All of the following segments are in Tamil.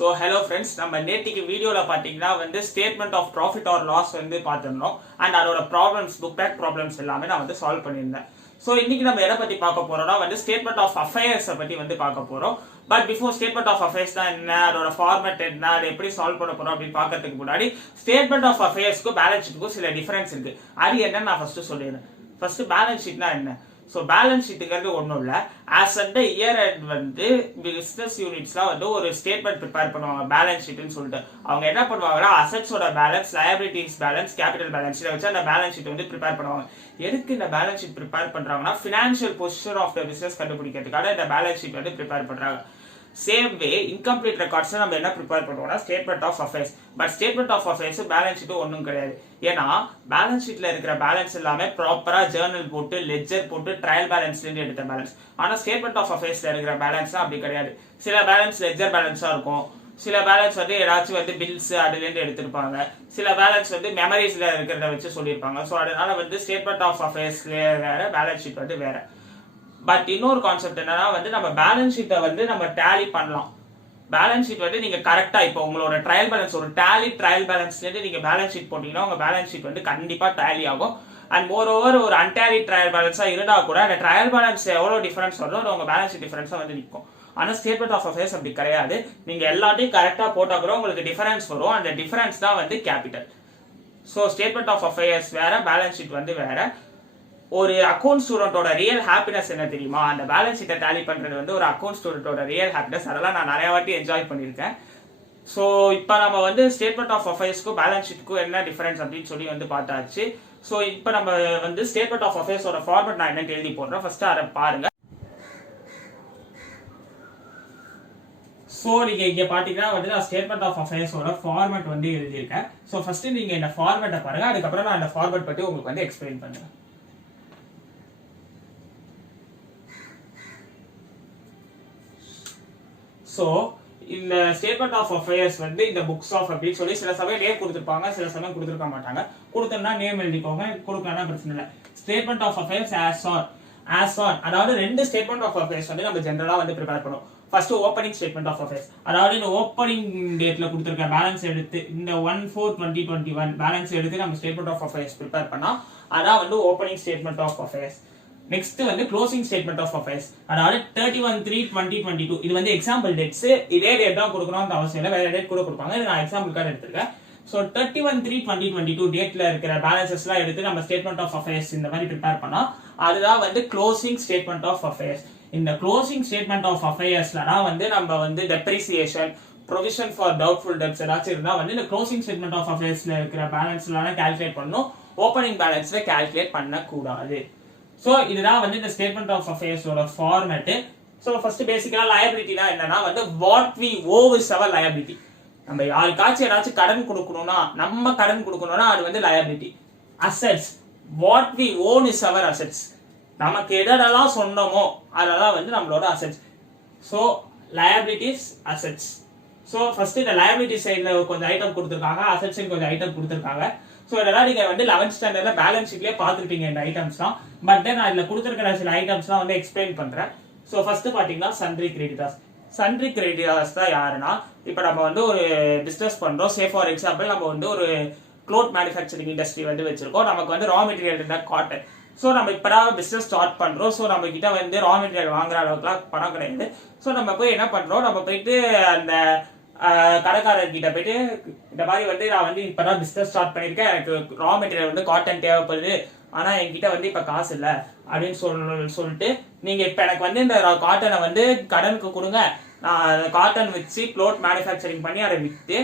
So hello friends, நம்ம நேத்திக்கு வீடியோல பாத்தீங்கன்னா statement of profit or loss பார்த்திருந்தோம் அண்ட் அதோட ப்ராப்ளம்ஸ் புக் பேக் ப்ராப்ளம்ஸ் எல்லாமே நான் சால்வ் பண்ணியிருந்தேன். ஸோ இன்னைக்கு நம்ம எதை பத்தி பார்க்க போறோம்னா ஸ்டேட்மெண்ட் ஆஃப் அஃபேர்ஸை பத்தி பார்க்க போறோம். But before statement of affairs தான் என்ன, அதோட ஃபார்மேட் என்ன, அதை எப்படி சால்வ் பண்ண போறோம் அப்படின்னு பார்க்கறதுக்கு முன்னாடி ஸ்டேட்மெண்ட் ஆஃப் அஃபேர்ஸ்க்கும் பேலன்ஸ் ஷீட்டுக்கும் சில டிஃபரன்ஸ் இருக்கு. அது என்னன்னு நான் ஃபர்ஸ்ட் சொல்லிடுறேன். ஃபர்ஸ்ட் பேலன்ஸ் ஷீட்னா என்ன? ஸோ பேலன்ஸ் ஷீட்டுங்கிறது ஒன்றும் இல்லை, as at the year end business யூனிட்ஸ்லாம் ஒரு ஸ்டேட்மெண்ட் ப்ரிப்பேர் பண்ணுவாங்க பேலன்ஸ் ஷீட்னு சொல்லிட்டு. அவங்க என்ன பண்ணுவாங்கன்னா அசெட்ஸோட balance, liabilities balance, capital balance இதை வச்சு அந்த பேலன்ஸ் ஷீட் ப்ரிப்பேர் பண்ணுவாங்க. எதுக்கு இந்த பேலன்ஸ் ஷீட் ப்ரிப்பேர் பண்றாங்கன்னா financial position of the business கண்டுபிடிக்கிறதுக்காக இந்த பேலன்ஸ் ஷீட் ப்ரிப்பேர் பண்றாங்க. சேம் வே இன்கம்ப்ளீட் ரெக்கார்ட்ஸ் நம்ம என்ன ப்ரிப்பேர் பண்ணுவோம்னா statement of affairs. But statement of affairs balance ஷீட்டும் ஒன்றும் கிடையாது. ஏன்னா பேலன்ஸ் ஷீட்ல இருக்கிற பேலன்ஸ் எல்லாமே ப்ராப்பரா ஜேர்னல் போட்டு லெட்ஜர் போட்டு ட்ரையல் பேலன்ஸ்ல இருந்து எடுத்த பேலன்ஸ். ஆனா ஸ்டேட்மெண்ட் ஆஃப் அஃபேர்ஸ்ல இருக்கிற பேலன்ஸ் அப்படி கிடையாது. சில பேலன்ஸ் லெட்ஜர் பேலன்ஸா இருக்கும், சில பேலன்ஸ் ஏதாச்சும் பில்ஸ் அதுல இருந்து எடுத்திருப்பாங்க, சில பேலன்ஸ் மெமரிஸ்ல இருக்கிறத வச்சு சொல்லியிருப்பாங்க. ஸோ அதனால ஸ்டேட்மெண்ட் ஆஃப் அஃபேர்ஸ்ல வேற, பேலன்ஸ் ஷீட் வேற. பட் இன்னொரு கான்செப்ட் என்னன்னா நம்ம பேலன்ஸ் ஷீட்டை நம்ம டேலி பண்ணலாம். பேலன்ஸ் ஷீட் நீங்க கரெக்டா இப்போ உங்களோட ட்ரையல் பேலன்ஸ் ஒரு டேலி ட்ரையல் பேலன்ஸ்ல இருந்து நீங்க பேலன்ஸ் ஷீட் போட்டீங்கன்னா உங்க பேலன்ஸ் ஷீட் கண்டிப்பா டேலி ஆகும். அண்ட் மோர் ஓவர் ஒரு அன்டேலி ட்ரையல் பேலன்ஸா இருந்தா கூட அந்த ட்ரையல் பேலன்ஸ் எவ்வளவு டிஃபரன்ஸ் வருதோ உங்க பேலன்ஸ் ஷீட் டிஃபரன்ஸா நிற்கும். ஆனா ஸ்டேட்மெண்ட் ஆஃப் அஃபேர்ஸ் அப்படி கிடையாது. நீங்க எல்லாத்தையும் கரெக்டா போட்டா கூட உங்களுக்கு டிஃபரன்ஸ் வரும். அந்த டிஃபரன்ஸ் தான் capital. So statement of affairs வேற, பேலன்ஸ் ஷீட் வேற. ஒரு அக்கௌண்ட் ஸ்டூடெண்டோட ரியல் ஹாப்பினஸ் என்ன தெரியுமா? அந்த பேலன்ஸ் ஷீட்டை டேலி பண்றது ஒரு அக்கௌண்ட் ஸ்டூடெண்டோட ரியல் ஹாப்பினஸ். அதெல்லாம் நான் நிறைய வாட்டி என்ஜாய் பண்ணியிருக்கேன். ஸோ இப்போ நம்ம ஸ்டேட்மெண்ட் ஆஃப் அஃபேர்ஸ்க்கும் பேலன்ஸ் ஷீட்டுக்கும் என்ன டிஃபரன்ஸ் அப்படின்னு சொல்லி பார்த்தாச்சு. ஸோ இப்போ நம்ம ஸ்டேட்மெண்ட் ஆஃப் அஃபேர்ஸோட ஃபார்மேட் நான் என்னன்னு எழுதி போடுறேன். ஃபர்ஸ்ட் அதை பாருங்க. ஸோ நீங்க இங்க பாத்தீங்கன்னா நான் ஸ்டேட்மெண்ட் ஆஃப் அஃபேர்ஸோட ஃபார்மேட் எழுதியிருக்கேன். ஸோ ஃபர்ஸ்ட் நீங்க இந்த ஃபார்மேட்டை பாருங்க, அதுக்கப்புறம் நான் இந்த ஃபார்மேட் பத்தி உங்களுக்கு எக்ஸ்பிளைன் பண்ணுவேன். ஸோ இந்த ஸ்டேட்மெண்ட் ஆஃப் அஃபேர்ஸ் இந்த புக்ஸ் ஆஃப் அப்படின்னு சொல்லி சில சமயம் நேம் கொடுத்துருப்பாங்க, சில சமயம் கொடுத்துருக்க மாட்டாங்க. கொடுத்தோம்னா நேம் எழுதிக்கோங்க, கொடுக்கலன்னா பிரச்சனை இல்லை. Statement of affairs as on அதாவது ரெண்டு ஸ்டேட்மெண்ட் ஆஃப் அஃபேர்ஸ் நம்ம ஜென்ரலா ப்ரிப்பேர் பண்ணுவோம். First opening statement of affairs, அதாவது இந்த ஓப்பனிங் டேட்ல கொடுத்துருக்க பேலன்ஸ் எடுத்து இந்த 1/4/2021 பேலன்ஸ் எடுத்து நம்ம ஸ்டேட்மெண்ட் ஆஃப் அஃபேர்ஸ் ப்ரிப்பேர் பண்ணா அதான் opening statement of affairs. Next closing statement of affairs, அதாவது 31/3/2022. இது எக்ஸாம்பிள் டேட்ஸ். இதே டேட் தான் கொடுக்கணும்னு அவசியம் இல்லை, வேற டேட் கூட கொடுப்பாங்க. இது நான் எக்ஸாம்பிளுக்காக எடுத்திருக்கேன். ஸோ 31/3/2022 டேட்ல இருக்கிற பேலன்சஸ் எல்லாம் எடுத்து நம்ம ஸ்டேட்மெண்ட் ஆஃப் அஃபேர்ஸ் இந்த மாதிரி ப்ரிப்பேர் பண்ணா அதுதான் க்ளோசிங் ஸ்டேட்மெண்ட் ஆஃப் அஃபேர்ஸ். இந்த க்ளோசிங் ஸ்டேட்மெண்ட் ஆஃப் அஃபேர்ஸ்ல நம்ம depreciation, provision for doubtful debts ஏதாச்சும் இருந்தா இந்த க்ளோசிங் ஸ்டேட்மெண்ட் ஆஃப் அஃபேர்ஸ்ல இருக்கிற பேலன்ஸ் எல்லாம் கால்குலேட் பண்ணணும். ஓப்பனிங் பேலன்ஸ்ல கால்குலேட் பண்ணக்கூடாது. ஸோ இதுதான் இந்த ஸ்டேட்மெண்ட் ஆஃப் அஃபேர்ஸோட ஃபார்மேட். ஸோ ஃபர்ஸ்ட் பேசிக்கலா லயபிலிட்டினா என்னன்னா what we owe is our liability. நம்ம யாருக்காச்சும் ஏதாச்சும் கடன் கொடுக்கணும்னா, நம்ம கடன் கொடுக்கணும்னா அது liability. Assets, what we own is our assets. நமக்கு எதெல்லாம் சொன்னோமோ அதெல்லாம் நம்மளோட assets. So liabilities, assets. So first இந்த லயபிலிட்டி சைட்ல கொஞ்சம் ஐட்டம் கொடுத்துருக்காங்க, அசெட்ஸ் கொஞ்சம் ஐட்டம் கொடுத்துருக்காங்க. ஸோ இதெல்லாம் நீங்க 11th ஸ்டாண்டர்ட்ல பேலன்ஸ் ஷீட்லயே பார்த்துருப்பீங்க இந்த ஐட்டம்ஸ்லாம். பட் தென் நான் இதுல கொடுத்துருக்கிற சில ஐட்டம்ஸ்லாம் எக்ஸ்பிளைன் பண்றேன். ஸோ ஃபர்ஸ்ட் பாத்தீங்கன்னா சன்ட்ரி கிரெடிட்டார்ஸ். சன்ட்ரி கிரெடிட்டார்ஸ் தான் யாருன்னா, இப்போ நம்ம ஒரு பிசினஸ் பண்றோம். சே ஃபார் எக்ஸாம்பிள் நம்ம ஒரு க்ளோத் மேனுஃபேக்சரிங் இண்டஸ்ட்ரி வச்சிருக்கோம். நமக்கு ரா மெட்டீரியல் இருந்தா காட்டன். ஸோ நம்ம இப்பதான் பிசினஸ் ஸ்டார்ட் பண்றோம். ஸோ நம்ம கிட்ட ரா மெட்டீரியல் வாங்குற அளவுக்குலாம் பணம் கிடையாது. ஸோ நம்ம போய் என்ன பண்றோம், நம்ம போயிட்டு அந்த கடைக்காரர்கிட்ட போயிட்டு இந்த மாதிரி நான் இப்பதான் பிசினஸ் ஸ்டார்ட் பண்ணிருக்கேன், எனக்கு ரா மெட்டீரியல் காட்டன் தேவைப்படுது, ஆனா என்கிட்ட இப்ப காசு இல்ல அப்படின்னு சொல்லிட்டு நீங்க இப்ப எனக்கு இந்த காட்டனை கடனுக்கு கொடுங்க, நான் காட்டன் வச்சு க்ளோத் மேனுஃபேக்சரிங் பண்ணி அதை வித்து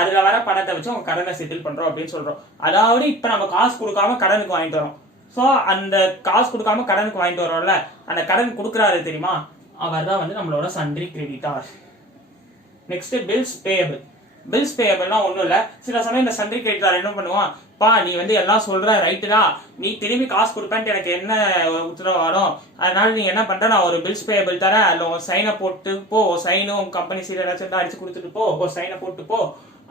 அதுல வர பணத்தை வச்சு உங்க கடனை செட்டில் பண்றோம் அப்படின்னு சொல்றோம். அதாவது இப்ப நம்ம காசு கொடுக்காம கடனுக்கு வாங்கிட்டு வரோம். சோ அந்த காசு கொடுக்காம கடனுக்கு வாங்கிட்டு வரோம்ல, அந்த கடன் கொடுக்குறாரு தெரியுமா, அவர் தான் நம்மளோட sundry creditor. Next bills payable. Bills பேயபிள்னா ஒன்றும் இல்லை, சில சமயம் இந்த சன்ட்ரி கிரெடிட்டார் என்ன பண்ணுவான், பா நீ எல்லாம் சொல்ற ரைட்டு தான், நீ திரும்பி காசு கொடுப்பேன்ட்டு எனக்கு என்ன உத்தரவாதம், அதனால நீ என்ன பண்ற, நான் ஒரு பில்ஸ் பேயபிள் தரேன், அதில் சைனை போட்டு போ, சைனும் கம்பெனி சீல் ஏதாச்சும் அடிச்சு கொடுத்துட்டு போ, சைனை போட்டு போ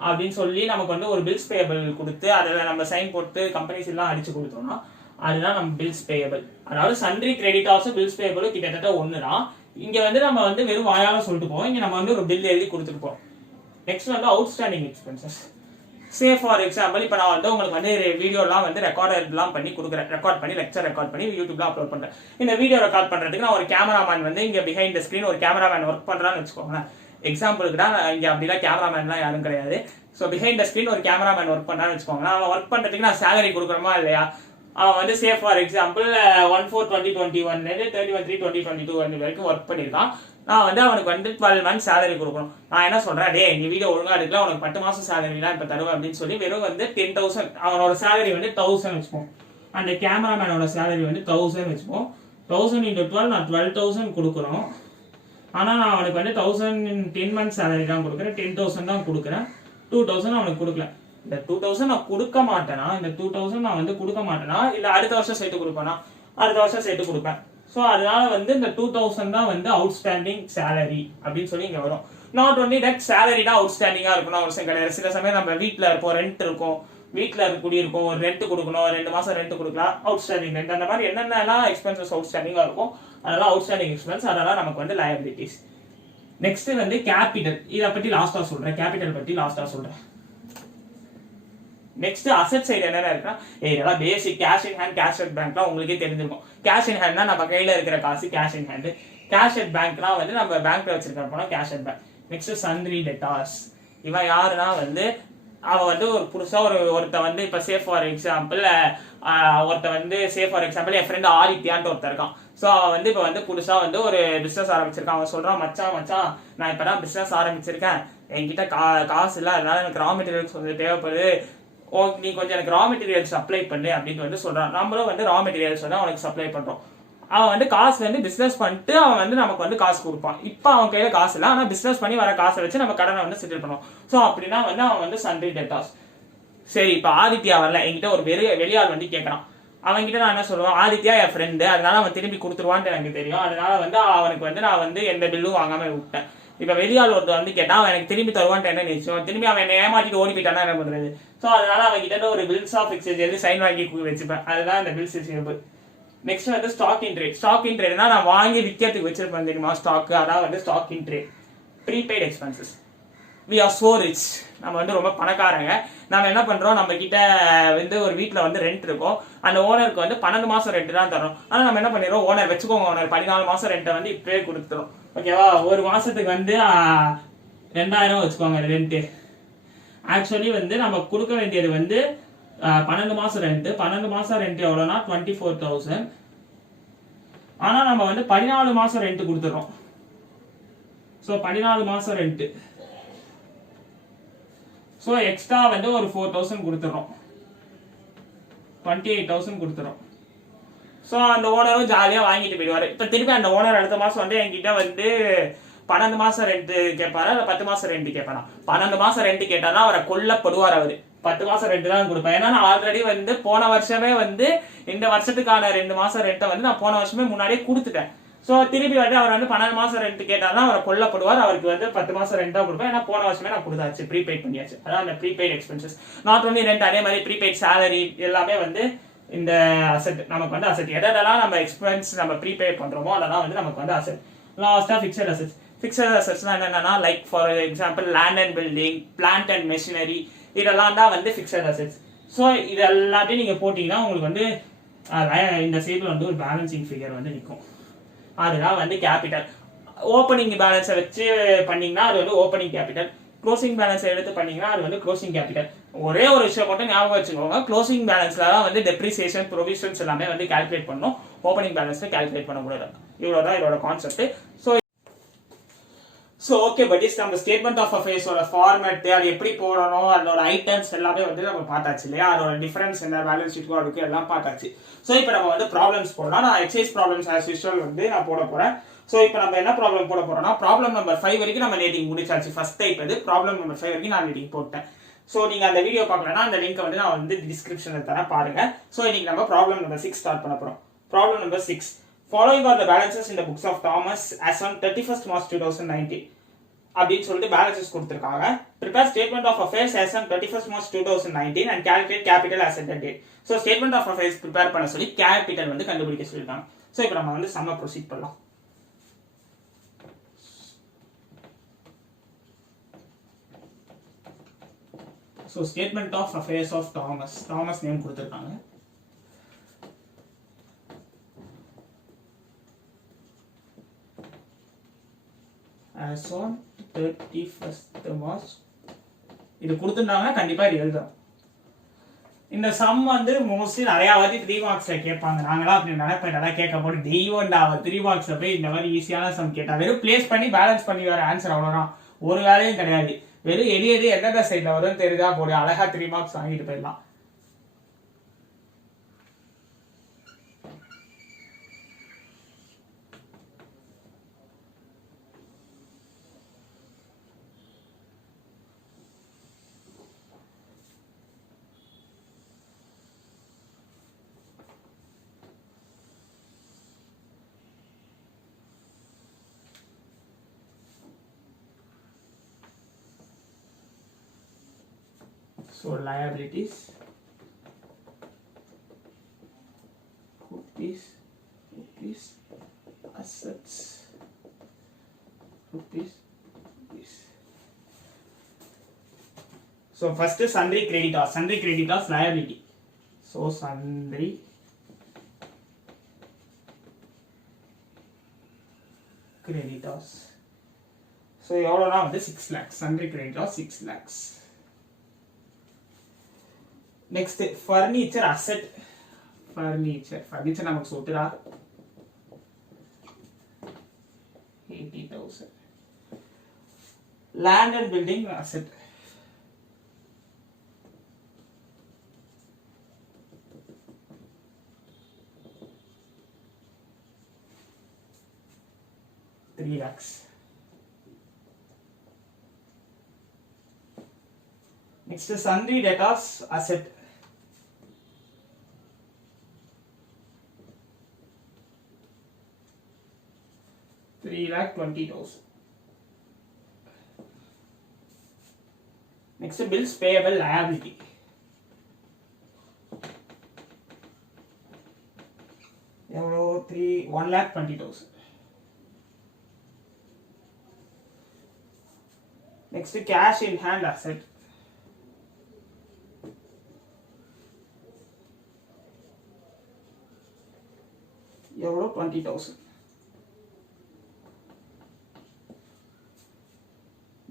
அப்படின்னு சொல்லி நமக்கு ஒரு பில்ஸ் பேயபிள் கொடுத்து அதில் நம்ம சைன் போட்டு கம்பெனிஸ் எல்லாம் அடிச்சு கொடுத்தோம்னா அதுதான் நம்ம பில்ஸ் பேயபிள். அதாவது சன்ட்ரி கிரெடிட்டார்ஸும் பில்ஸ் பேயபிளும் கிட்டத்தட்ட ஒண்ணுதான். இங்க நம்ம வெறும் வாயால சொல்லிட்டு போவோம், இங்க நம்ம ஒரு பில் எழுதி கொடுத்துருப்போம். நெக்ஸ்ட் வந்து outstanding expenses. Say for example இப்போ நான் வந்து உங்களுக்கு வந்து வீடியோலாம் வந்து ரெக்கார்ட் பண்ணி கொடுக்குறேன், ரெக்கார்ட் பண்ணி லெக்சர் ரெக்கார்ட் பண்ணி யூடியூப்ல அப்லோட் பண்றேன். இந்த வீடியோ ரெக்கார்ட் பண்றதுக்கு நான் ஒரு கேமராமேன் வந்து இங்க பிஹைண்ட் த ஸ்கிரீன் ஒரு கேமராமேன் ஒர்க் பண்றான்னு வச்சுக்கோங்களேன். எக்ஸாம்பிளுக்கு தான், இங்க அப்படிலாம் கேமராமேன்லாம் யாரும் கிடையாது. ஸோ பிஹைண்ட் த ஸ்கிரீன் ஒரு கேமராமேன் ஒர்க் பண்றான்னு வச்சுக்கோங்களேன். அவன் ஒர்க் பண்றதுக்கு நான் சேலரி கொடுக்குறோமா இல்லையா? அவன் வந்து சே ஃபார் எக்ஸாம்பிள் 1/4/2021 31/3/2022 வரைக்கும் ஒர்க் பண்ணியிருக்கான். நான் வந்து அவனுக்கு வந்து 12 months சேலரி கொடுக்கணும். நான் என்ன சொல்றேன், டே நீ வீடியோ ஒழுங்கா எடுக்கல, உனக்கு 10 மாசம் சேலரிலாம் இப்ப தருவேன் அப்படின்னு சொல்லி வெறும் வந்து 10,000, அவனோட சேலரி வந்து 1000 வச்சுப்போம். அந்த கேமராமேனோட சேலரி வந்து 1000 வச்சுப்போம். 1000 × 12 நான் 12,000 கொடுக்குறோம். ஆனா நான் அவனுக்கு வந்து 1000 in 10 months சேலரி தான் கொடுக்குறேன், 10,000 தான் கொடுக்குறேன், 2,000 அவனுக்கு கொடுக்கல. இந்த 2,000 நான் கொடுக்க மாட்டேனா, இந்த 2,000 நான் வந்து கொடுக்க மாட்டேனா, இல்ல அடுத்த வருஷம் சேர்த்து கொடுப்பேனா? அடுத்த வருஷம் சேர்த்து கொடுப்பேன். ஸோ அதனால வந்து இந்த 2,000 தான் வந்து அவுட்ஸ்டாண்டிங் சேலரி அப்படின்னு சொல்லி இங்க வரும். நாட் ஒன்லி தட் சேலரி தான் அவுட்ஸ்டாண்டிங்கா இருக்கணும் அவசியம் கிடையாது. சில சமயம் நம்ம வீட்டில் இருப்போம், ரெண்ட் இருக்கும், வீட்டில் குடியிருக்கும், ஒரு ரெண்ட் கொடுக்கணும், 2 மாசம் ரெண்ட் கொடுக்கலாம், அவுட்ஸ்டாண்டிங் ரெண்ட், அந்த மாதிரி என்னென்னலாம் எக்ஸ்பென்சஸ் அவுட்ஸ்டாண்டிங்கா இருக்கும் அதெல்லாம் அவுட்ஸ்டாண்டிங் எக்ஸ்பென்ஸ், அதெல்லாம் நமக்கு வந்து லயபிலிட்டிஸ். நெக்ஸ்ட் வந்து கேபிட்டல். இதை பத்தி லாஸ்டா சொல்றேன், கேபிட்டல் பத்தி லாஸ்டா சொல்றேன். நெக்ஸ்ட் அசெட் சைடு என்னென்ன இருக்குன்னா, இதெல்லாம் basic cash in hand, cash at பேங்க்லாம் உங்களுக்கே தெரிஞ்சிருக்கும். கேஷ் இன் ஹேண்ட்னா நம்ம கையில இருக்கிற காசு cash in hand. Cash at பேங்க்லாம் வந்து நம்ம பேங்க்ல வச்சிருக்க போனா cash at bank. Next sundry debtors. இவன் யாருன்னா வந்து அவன் வந்து ஒரு புதுசா ஒருத்த வந்து இப்ப சே ஃபார் எக்ஸாம்பிள் ஒருத்த வந்து சே ஃபார் எக்ஸாம்பிள் என் ஃப்ரெண்ட் ஆதித்யான்ட்டு ஒருத்தர் இருக்கான். ஸோ அவன் வந்து இப்போ வந்து புதுசா வந்து ஒரு பிசினஸ் ஆரம்பிச்சிருக்கான். அவன் சொல்றான், மச்சான் நான் இப்பதான் பிசினஸ் ஆரம்பிச்சிருக்கேன், என்கிட்ட காசு இல்லை, அதனால எனக்கு ரா மெட்டீரியல்ஸ் வந்து தேவைப்படுது, நீ கொஞ்சம் எனக்கு ரா மெட்டீரியல்ஸ் சப்ளை பண்ணு அப்படின்னு வந்து சொல்றான். நம்மளும் வந்து ரா மெட்டீரியல்ஸ் வந்து அவனுக்கு சப்ளை பண்றோம். அவன் வந்து காசு வந்து பிசினஸ் பண்ணிட்டு அவன் வந்து நமக்கு வந்து காசு கொடுப்பான். இப்போ அவன் கையில காசு இல்லை, ஆனா பிசினஸ் பண்ணி வர காசை வச்சு நம்ம கடனை வந்து செட்டில் பண்ணுவோம். ஸோ அப்படின்னா வந்து அவன் வந்து சன்ரி டெட்டார்ஸ். சரி, இப்போ ஆதித்யா வரல, என்கிட்ட ஒரு வெளியாள் வந்து கேட்கறான். அவன்கிட்ட நான் என்ன சொல்லுவேன், ஆதித்யா என் ஃப்ரெண்டு, அதனால அவன் திரும்பி கொடுத்துருவான்னு எனக்கு தெரியும், அதனால வந்து அவனுக்கு வந்து நான் வந்து எந்த பில்லும் வாங்காம விட்டேன். இப்ப வெளியாள் ஒருத்தர் வந்து கேட்டா அவன் எனக்கு திரும்பி தருவான்ட்டு என்ன நிச்சயம், திரும்பி அவன் என்ன ஏமாத்திட்டு ஓடி போயிட்டானா என்ன பண்றது? சோ அதனால அவன் கிட்ட ஒரு பில்ஸ் ஆஃப் எக்ஸ்சேஞ்ச் எழுதி சைன் வாங்கி வச்சுப்பேன். அதுதான் இந்த பில்ஸ் ரிசீவபிள். நெக்ஸ்ட் வந்து stock in trade. Stock in ட்ரேட்னா நான் வாங்கி விற்கிறதுக்கு வச்சிருப்பேன் தெரியுமா ஸ்டாக், அதான் வந்து stock in trade. Prepaid expenses. We are so rich, நம்ம வந்து ரொம்ப பணக்காரங்க. நம்ம என்ன பண்றோம், நம்ம கிட்ட வந்து ஒரு வீட்டுல வந்து ரெண்ட் இருக்கும், அந்த ஓனருக்கு வந்து 12 மாசம் ரெண்ட் தான் தரோம். ஆனா நம்ம என்ன பண்ணிடுறோம், ஓனர் வச்சுக்கோங்க, ஓனர் 14 மாசம் ரெண்ட்டை வந்து இப்பவே கொடுத்துரும். ஓகேவா? ஒரு மாசத்துக்கு வந்து 2000 வச்சுக்கோங்க ரெண்ட். ஆக்சுவலி வந்து நம்ம கொடுக்க வேண்டியது வந்து 12 மாசம் ரெண்ட். 12 மாசம் ரெண்ட் எவ்வளவுனா 24,000. ஆனா நம்ம வந்து 14 மாசம் ரெண்ட் கொடுத்துறோம். சோ 14 மாசம் ரெண்ட். சோ எக்ஸ்ட்ரா வந்து ஒரு 4,000 கொடுத்துறோம், 28,000 கொடுத்துறோம். சோ அந்த ஓனரும் ஜாலியா வாங்கிட்டு போயிடுவாரு. இப்ப திருப்பி அந்த ஓனர் அடுத்த மாசம் வந்து என்கிட்ட வந்து 12 மாசம் ரெண்ட் கேட்பாரா இல்ல 10 மாசம் ரெண்ட் கேட்பாரா? 12 மாசம் ரெண்ட் கேட்டாதான் அவரை கொல்லப்படுவார். அவரு 10 மாசம் ரெண்ட் தான் கொடுப்பேன். ஏன்னா நான் ஆல்ரெடி வந்து போன வருஷமே வந்து இந்த வருஷத்துக்கான 2 மாசம் ரெண்ட்டை வந்து நான் போன வருஷமே முன்னாடியே கொடுத்துட்டேன். சோ திருப்பி வந்து அவர் வந்து 12 மாசம் ரெண்ட் கேட்டாதான் அவரை கொல்லப்படுவார். அவருக்கு வந்து 10 மாசம் ரெண்டா கொடுப்பேன். ஏன்னா போன வருஷமே நான் கொடுத்தாச்சு, ப்ரீபெய்ட் பண்ணியாச்சு. அதான் அந்த prepaid expenses. Not only rent, அதே மாதிரி ப்ரீபெய்ட் சேலரி எல்லாமே வந்து இந்த அசெட் நமக்கு வந்து அசெட். எதெல்லாம் நம்ம எக்ஸ்பென்ஸ் நம்ம ப்ரீபே பண்றோமோ அதெல்லாம் வந்து நமக்கு வந்து அசெட். லாஸ்டா ஃபிக்ஸட் அசெட்ஸ். ஃபிக்ஸட் அசெட்ஸ்னா என்னன்னா, like for example land and building, plant and machinery, இதெல்லாம் தான் வந்து ஃபிக்ஸட் அசெட்ஸ். ஸோ இது எல்லாத்தையும் நீங்க போட்டீங்கன்னா உங்களுக்கு வந்து இந்த சைடுல வந்து ஒரு பேலன்சிங் ஃபிகர் வந்து நிற்கும். அதுதான் வந்து கேபிட்டல். ஓப்பனிங் பேலன்ஸை வச்சு பண்ணீங்கன்னா அது வந்து ஓப்பனிங் கேபிட்டல். க்ளோசிங் பேலன்ஸ் எடுத்து பண்ணீங்கன்னா அது வந்து க்ளோசிங் கேபிட்டல். ஒரே ஒரு விஷயம் மட்டும் ஞாபகம் வச்சுக்கோங்க, க்ளோசிங் பேலன்ஸ்ல தான் வந்து டெப்ரிசியேஷன், ப்ரொவிஷன்ஸ் எல்லாமே வந்து கால்குலேட் பண்ணணும். ஓப்பனிங் பேலன்ஸ்ல கால்குலேட் பண்ணக்கூடாது. இவ்வளவுதான் இதோட கான்செப்ட். ஸோ ஓகே பட்டிஸ், நம்ம ஸ்டேட்மெண்ட் ஆஃப் அஃபேர்ஸோட ஃபார்மேட், அது எப்படி போடணும், அதோட ஐட்டம்ஸ் எல்லாமே வந்து நம்ம பார்த்தாச்சு இல்லையா? அதோட டிஃபரன்ஸ் என்ன, பேலன்ஸ் ஷீட்க்கும் அதுக்கு எல்லாம் பார்த்தாச்சு. ஸோ இப்போ நம்ம வந்து ப்ராப்ளம்ஸ் போடலாம். நான் எக்ஸைஸ் ப்ராப்ளம்ஸ் ஆஸ் யூஸ்வல் வந்து நான் போட போறேன். ஸோ இப்போ நம்ம என்ன ப்ராப்ளம் போட போறோம்னா, ப்ராப்ளம் நம்பர் 5 வரைக்கும் நம்ம நேட்டிங் முடிச்சாச்சு. ஃபர்ஸ்ட் டைப் அது ப்ராப்ளம் நம்பர் 5 வரைக்கும் நான் நேட்டிங் போட்டேன். ஸோ நீங்க அந்த வீடியோ பார்க்கலன்னா அந்த லிங்க் வந்து நான் வந்து டிஸ்கிரிப்ஷன்ல தரேன், பாருங்க. ஸோ இன்னைக்கு நம்ம ப்ராப்ளம் நம்பர் 6 ஸ்டார்ட் பண்ண போறோம். Problem number 6. Following are the balances in the books of Thomas as on 31st March 2019. அப்படின்னு சொல்லிட்டு பேலன்சஸ் கொடுத்திருக்காங்க. Prepare statement of affairs as on 31st March 2019 and calculate capital as at that date. So statement of affairs prepare பண்ண சொல்லி capital வந்து கண்டுபிடிக்க சொல்லிருக்காங்க. So இப்போ நம்ம வந்து சம்ம ப்ரோசீட் பண்ணலாம். So statement of affairs of Thomas name கொடுத்துருக்காங்க. As on 31st March இது கொடுத்துட்டாங்கன்னா கண்டிப்பா இது எழுதும். இந்த சம் வந்து மோஸ்ட்லி நிறைய வாட்டி 3 மார்க்ஸ்ல கேட்பாங்க. நாங்களாம் அப்படி நினைப்பேன் கேட்க போட்டு தெய்வம்டா 3 மார்க்ஸ்ல போய் இந்த மாதிரி ஈஸியான சம் கேட்டா வெறும் பிளேஸ் பண்ணி பேலன்ஸ் பண்ணி வர ஆன்சர் அவ்வளோதான், ஒரு வேலையும் கிடையாது. வெறும் எது எந்தெந்த சைட்ல வரும்னு தெரியுதா போடு, அழகா 3 மார்க்ஸ் வாங்கிட்டு போயிடலாம். So liabilities, rupees, assets, rupees. So first sundry creditors liability. So sundry creditors. So எவ்வளோனா வந்து 6 lakhs, sundry creditors 6 lakhs. Next furniture asset, furniture நமக்கு சொல்லுடா 80,000. land and building asset, ₹3 lakhs. Next sundry debtors asset, ₹3,20,000. Next bills payable liability, எவ்வளோ 1,20,000. Next cash in hand asset, எவ்வளோ 20,000.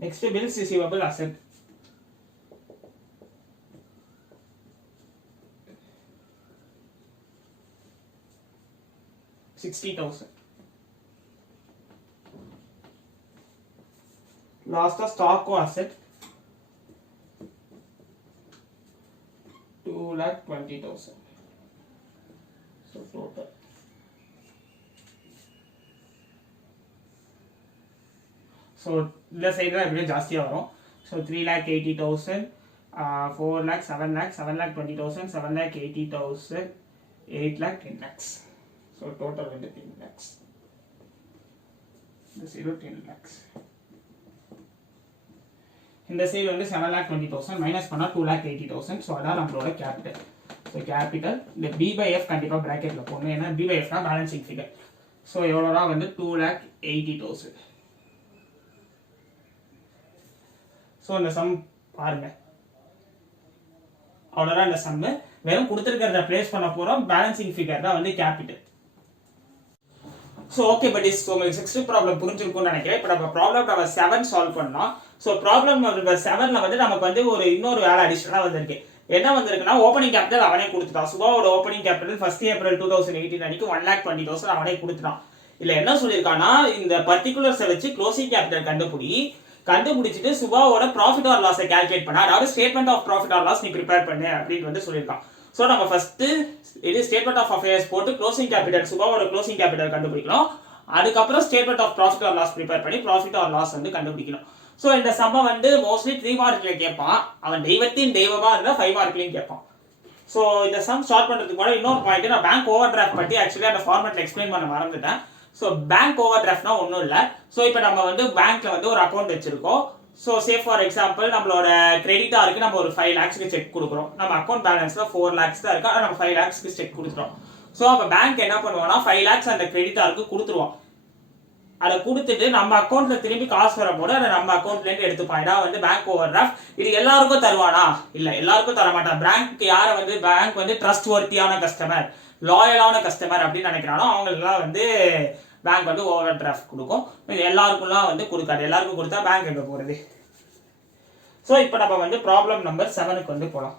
Next bills receivable asset, $60,000. Last stock asset, 2,20,000. So total so இந்த சைடு தான் எப்படியும் ஜாஸ்தியாக வரும். So 3,80,000, 4 lakh, 7 lakh, 7,20,000, 7,80,000, 8 lakh, 10 lakhs. So total வந்து 10 lakhs. இந்த சைடு 10 lakhs. இந்த சைடு வந்து 7,20,000 மைனஸ் பண்ணால் 2,80,000. ஸோ அதான் நம்மளோட கேபிட்டல். ஸோ கேபிட்டல் இந்த B/F கண்டிப்பாக ப்ராக்கெட்டில் போடணும், ஏன்னா B/F தான் பேலன்சிங் ஃபிகர். ஸோ எவ்வளோதான் வந்து 2,80,000. ஸோ இந்த சம் பாருங்க, அவ்வளோதான் இந்த சம்மு. வெறும் கொடுத்துருக்கிறத பிளேஸ் பண்ண போகிறோம், பேலன்சிங் ஃபிகர் தான் வந்து கேபிட்டல். ஸோ ஓகே பட் உங்களுக்கு 6th ப்ராப்ளம் புரிஞ்சிருக்கும்னு நினைக்கிறேன். இப்போ நம்ம ப்ராப்ளம் நம்பர் 7 சால்வ் பண்ணலாம். ஸோ ப்ராப்ளம் நம்பர் 7ல வந்து நமக்கு வந்து இன்னொரு வேலை அடிஷனலாக வந்திருக்கு. என்ன வந்திருக்குன்னா ஓப்பனிங் கேபிட்டல் அவனே கொடுத்துட்டான். சுபாவோட ஓப்பனிங் கேபிட்டல் 1 April 2018 அன்னைக்கு 1,20,000 அவனே கொடுத்துட்டான். இல்லை என்ன சொல்லியிருக்கான்னா, இந்த பர்டிகுலர்ஸை வச்சு க்ளோசிங் கேபிட்டல் கண்டுபிடிச்சிட்டு சுபாவோட ப்ராஃபிட் ஆர் லாஸை கால்குலேட் பண்ண, அதாவது statement of profit or loss நீ ப்ரிப்பேர் பண்ணு அப்படின்னு வந்து சொல்லியிருக்கான். ஸோ நம்ம ஃபர்ஸ்ட் இது ஸ்டேட்மெண்ட் ஆஃப் அஃபேர்ஸ் போட்டு க்ளோசிங் கேபிட்டல் சுபாவோட க்ளோசிங் கேபிட்டல் கண்டுபிடிக்கணும். அதுக்கப்புறம் statement of profit or loss prepare பண்ணி ப்ராஃபிட் ஆர் லாஸ் வந்து கண்டுபிடிக்கணும். ஸோ இந்த சம்ம வந்து மோஸ்ட்லி 3 மார்க்ல கேட்பான். அவன் தெய்வத்தின் தெய்வமா இருந்தால் 5 மார்க்லையும் கேட்பான். ஸோ இந்த சம் ஸ்டார்ட் பண்றதுக்கு முன்னாடி இன்னொரு பாயிண்ட், நான் பேங்க் ஓவர் டிராஃப்ட் பற்றி ஆக்சுவலி அந்த ஃபார்மேட்ல எக்ஸ்பிளைன் பண்ண மறந்துட்டேன். ஸோ பேங்க் ஓவர் டிராஃப்ட்னா ஒன்றும் இல்லை. ஸோ இப்போ நம்ம வந்து பேங்க்ல வந்து ஒரு அக்கௌண்ட் வச்சிருக்கோம். ஸோ சே ஃபார் எக்ஸாம்பிள் நம்மளோட கிரெடிட்டாருக்கு நம்ம ஒரு 5 lakhsக்கு செக் கொடுக்குறோம். நம்ம அக்கௌண்ட் பேலன்ஸ்ல 4 lakhs தான் இருக்கு, ஆனால் நம்ம 5 lakhsக்கு செக் கொடுத்துறோம். ஸோ அப்போ பேங்க் என்ன பண்ணுவோம்னா 5 lakhs அந்த கிரெடிட்டாருக்கு கொடுத்துருவோம். அதை கொடுத்துட்டு நம்ம அக்கௌண்ட்ல திரும்பி காசு வரும்போது அதை நம்ம அக்கௌண்ட்ல இருந்து எடுத்துப்பான். இதான் வந்து பேங்க் ஓவர் டிராஃப்ட். இது எல்லாருக்கும் தருவானா? இல்ல, எல்லாருக்கும் தர மாட்டான். பேங்க் யாரை வந்து பேங்க் வந்து ட்ரஸ்ட் ஒர்த்தியான கஸ்டமர், லாயலான கஸ்டமர் அப்படின்னு நினைக்கிறானோ அவங்களுக்குலாம் வந்து பேங்க் வந்து ஓவர் டிராஃப்ட் கொடுக்கும். இது எல்லாருக்கும்லாம் வந்து கொடுக்காது. எல்லாருக்கும் கொடுத்தா பேங்க் எங்க போறது? ஸோ இப்போ நம்ம வந்து ப்ராப்ளம் நம்பர் 7க்கு வந்து போகலாம்.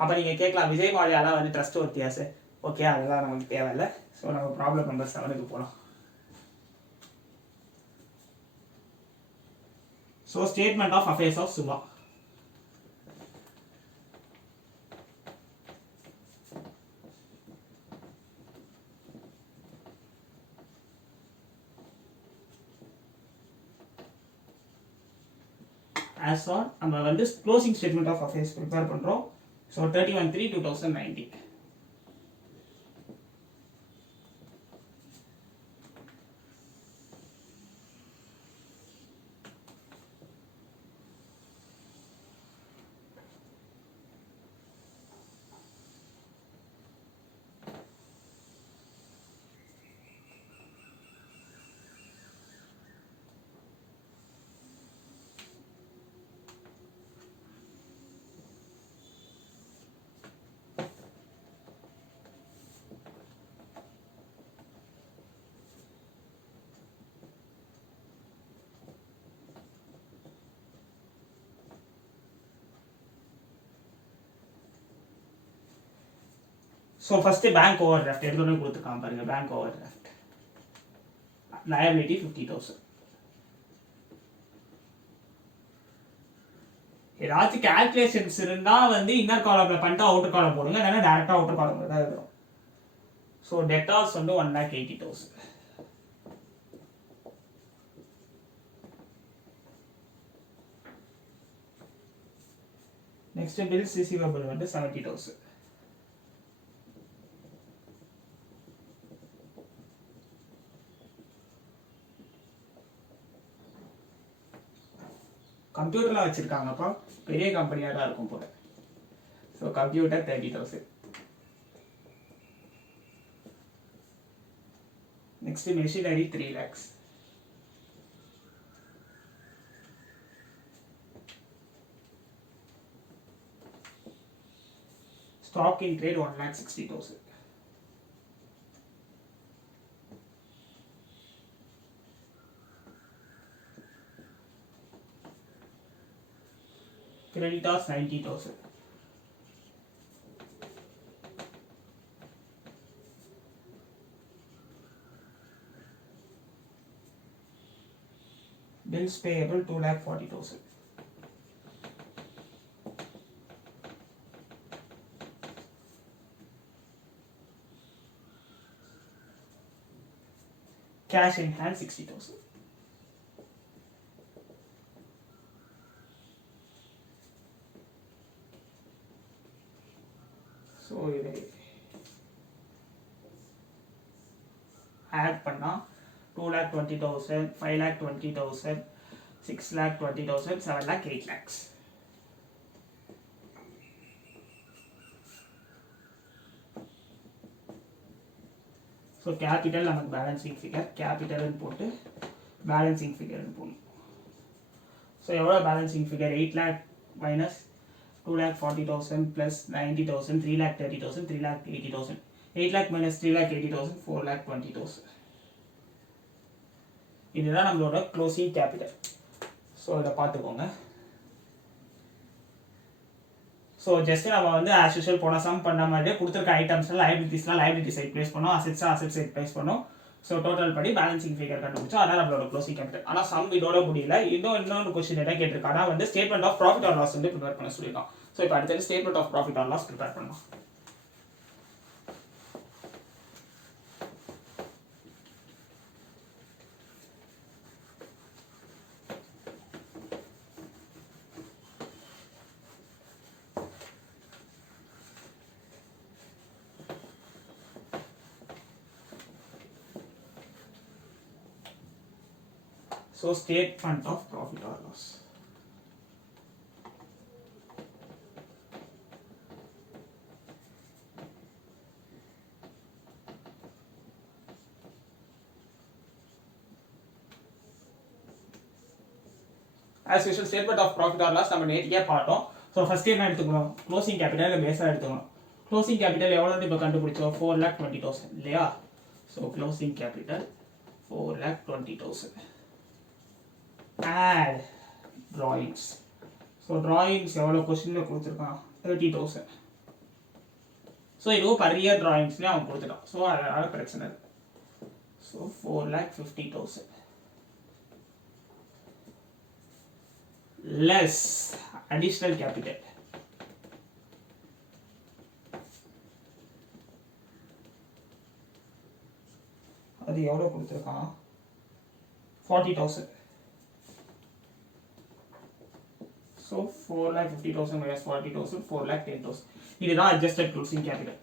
அப்போ நீங்கள் கேட்கலாம், விஜய் மாலியாலாம் வந்து ட்ரஸ்ட் ஒர்த்தியா சார்? ஓகே, அதெல்லாம் நமக்கு தேவையில்லை. ஸோ நம்ம ப்ராப்ளம் நம்பர் 7க்கு போகலாம். So statement of affairs of Subha. As on நம்ம வந்து closing statement of affairs prepare பண்றோம். So 31/3/2019. So first bank overdraft எடுத்தோடனே கொடுத்துருக்கான் பாருங்க. Bank over draft liability 50,000. ஏதாச்சும் கால்குலேஷன்ஸ் இருந்தா வந்து இன்னர் காலம்ல பண்ணிட்டு அவுட்டர் காலம் போடுங்க, இல்லைன்னா டேரக்டா அவுட்டர் காலம்ல தான் எழுதுறோம். ஸோ டெட்டாஸ் வந்து 1,80,000. நெக்ஸ்ட் பில்ஸ் ரிசீவபிள் வந்து 70,000. கம்ப்யூட்டர்லாம் வச்சிருக்காங்கப்பா, பெரிய கம்பெனியாக தான் இருக்கும் போல. So computer 30,000. Next machinery 3 lakhs. Stock in trade 1,60,000. Creditors 90,000. Bills payable 2,40,000. Cash in hand 60,000. So இதை ஆட் பண்ணால் 2,20,000, 5,20,000, 6,20,000, 7,08 lakhs. ஸோ கேபிட்டல் நமக்கு பேலன்சிங் ஃபிகர், கேபிட்டல்னு போட்டு பேலன்சிங் ஃபிகர்னு போடணும். ஸோ எவ்வளோ balancing figure? 8 lakh minus 2,40,000 plus 90,000, 3,30,000, 3,80,000. 8 lakh minus 3,80,000, 4,20,000. இதுதான் நம்மளோட க்ளோசிங் கேபிட்டல். ஸோ இதை பார்த்துக்கோங்க. ஸோ ஜஸ்ட் நம்ம வந்து ஆஸ் யூஷுவல் போன சம் பண்ண மாதிரியே கொடுத்துருக்க ஐட்டம்ஸ்லாம் லைபிலிட்டி சைட் ப்ளேஸ் பண்ணோம், அசெட் சைட் ப்ளேஸ் பண்ணோம். ஸோ டோட்டல் படி பேலன்சிங் ஃபிகர் கண்டுபிடிச்சோம். அதான் நம்மளோட க்ளோசிங் கேபிட்டல். ஆனால் சம் இதோட முடியல. இன்னொரு கொஸ்டின் என்ன கேட்டிருக்காங்க, வந்து statement of profit or loss வந்து ப்ரிப்பேர் பண்ண சொல்லியிருக்கோம். ஸோ இப்போ அடுத்தது statement of profit or loss prepare பண்ணலாம். So statement of profit or loss. As usual statement of profit or loss நம்ம நேற்றுக்கே பார்த்தோம். ஸோ ஃபர்ஸ்ட் என்ன எடுத்துக்கணும், க்ளோசிங் கேபிட்டல் பேஸாக எடுத்துக்கணும். க்ளோசிங் கேபிட்டல் எவ்வளோன்னு இப்போ கண்டுபிடிச்சோம், 4,20,000 இல்லையா? So closing capital 4,20,000. Add drawings. So drawings எவ்வளோ கொஸ்டினில் கொடுத்துருக்கான், 30,000. ஸோ இதுவும் பர் இயர் drawings அவன் கொடுத்துட்டான். ஸோ அதனால் பிரச்சனை இல்லை. So 4,50,000 less additional capital. அது எவ்வளோ கொடுத்துருக்கான், 40,000. So 4,50,000 minus 40,000, 4,10,000. இதுதான் adjusted closing capital.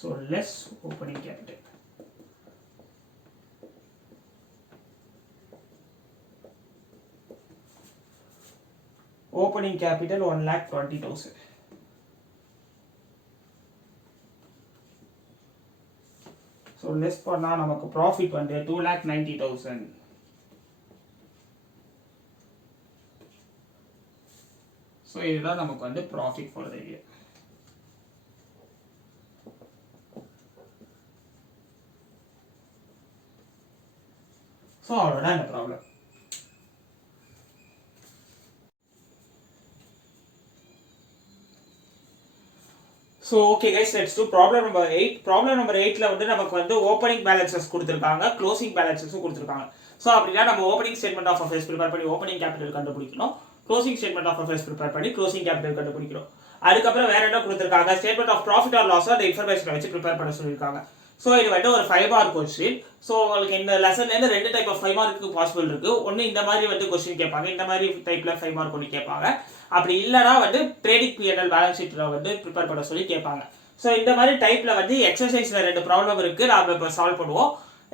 So less opening capital. Opening capital 1,20,000. So less பண்ணா நமக்கு profit வந்து 2,90,000. So இதுதான் நமக்கு வந்து profit for the year. So அவ்வளோதான் இந்த problem. So okay guys, let's do problem number 8. Problem number 8ல வந்து நமக்கு வந்து ஓப்பனிங் பேலன்சஸ் கொடுத்துருக்காங்க, க்ளோசிங் பேலன்சஸும் கொடுத்துருக்காங்க. ஸோ அப்படின்னா நம்ம opening statement of affairs prepare பண்ணி ஓப்பனிங் கேபிட்டல் கண்டுபிடிக்கணும், closing statement of affairs prepare பண்ணி க்ளோசிங் கேபிட்டல் கண்டுபிடிக்கணும். அதுக்கப்புறம் வேற என்ன கொடுத்துருக்காங்க, statement of profit or loss அந்த இன்ஃபர்மேஷனை வச்சு ப்ரிப்பேர் பண்ண சொல்லியிருக்காங்க. ஸோ இது வந்து ஒரு 5 மார்க் கொஸ்டின். ஸோ உங்களுக்கு இந்த லெசன்லேருந்து 2 டைப் ஆஃப் 5 மார்க்கு பாசிபிள் இருக்கு. ஒன்று இந்த மாதிரி வந்து கொஸ்டின் கேட்பாங்க, இந்த மாதிரி டைப்ல 5 மார்க் ஒன்று கேட்பாங்க. அப்படி இல்லைனா வந்து ட்ரேடிங் பிஎன்எல் பேலன்ஸ் ஷீட்டில் வந்து ப்ரிப்பேர் பண்ண சொல்லி கேட்பாங்க. ஸோ இந்த மாதிரி டைப்ல வந்து எக்ஸசைஸ்ல 2 ப்ராப்ளம் இருக்கு, நாம இப்போ சால்வ் பண்ணுவோம்.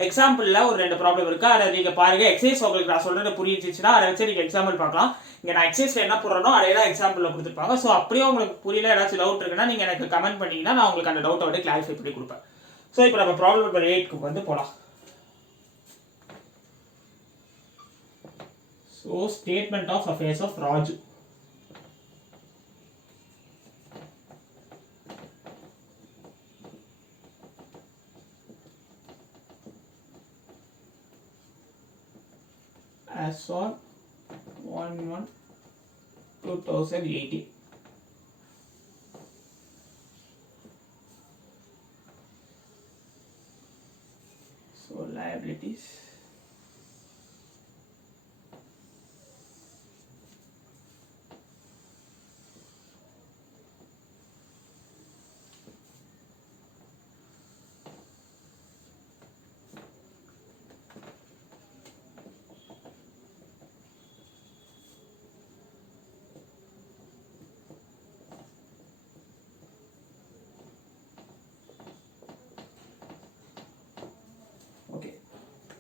எக்ஸாம்பிள்ல ஒரு 2 ப்ராப்ளம் இருக்கு, அதை நீங்க பாருங்க. எக்ஸசைஸ் உங்களுக்கு நான் சொல்றது புரிஞ்சிச்சுன்னா அதை வச்சு நீங்க எக்ஸாம்பிள் பார்க்கலாம். இங்க நான் எக்ஸசைஸ்ல என்ன போடுறனோ அதே தான் எக்ஸாம்பிள்ல கொடுத்துருப்பாங்க. ஸோ அப்படியே உங்களுக்கு புரியல, ஏதாச்சும் டவுட் இருக்குன்னா நீங்க எனக்கு கமெண்ட் பண்ணீங்கன்னா நான் உங்களுக்கு அந்த டவுட்டை வந்து கிளாரிஃபை பண்ணி கொடுப்பேன். ஸோ இப்போ நம்ம ப்ராப்ளம் நம்பர் 8க்கு வந்து போகலாம். So statement of affairs of Raju. As on 1/1/2018. So liabilities.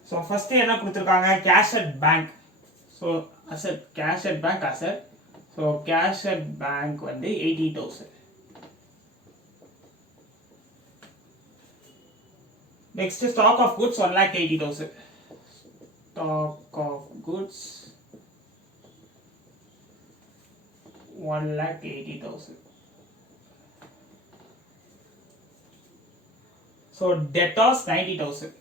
So first என்ன கொடுத்துருக்காங்க, cash at bank. So asset, cash at bank asset. So cash at bank வந்து 80,000. Next stock of goods 1,80,000. Stock of goods 1,80,000. So debtors 90,000.